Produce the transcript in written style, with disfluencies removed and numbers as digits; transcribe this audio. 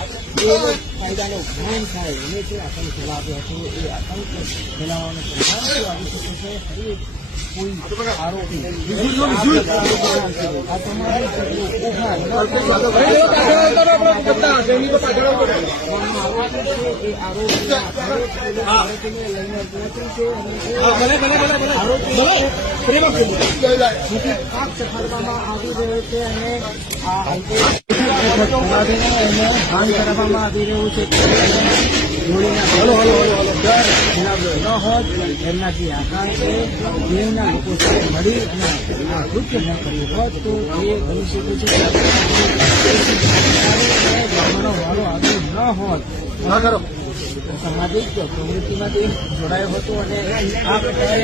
કાયદાનો ભંગ થાય એને જે આતંક ફેલાવ્યો હતો એ આતંક ફેલાવવાનો પ્રયાસ આવી શકે છે. ફરી કોઈ આરોપી આ તમારી આરોપીને લઈને પહોંચ્યું છે પાક ચખાડવામાં આવી રહ્યો છે અને એને ભાન કરવામાં આવી રહ્યું છે. ન હોત એમનાથી આકાંક્ષ છે દેવના લોકો સાથે મળી અને આ કૃત્ય ન કર્યું હોત તો એ બની શકે છે બ્રાહ્મણો વાળો આગળ ન હોત સામાજિક પ્રવૃત્તિમાંથી જોડાયો હતો અને આ પ્રકારે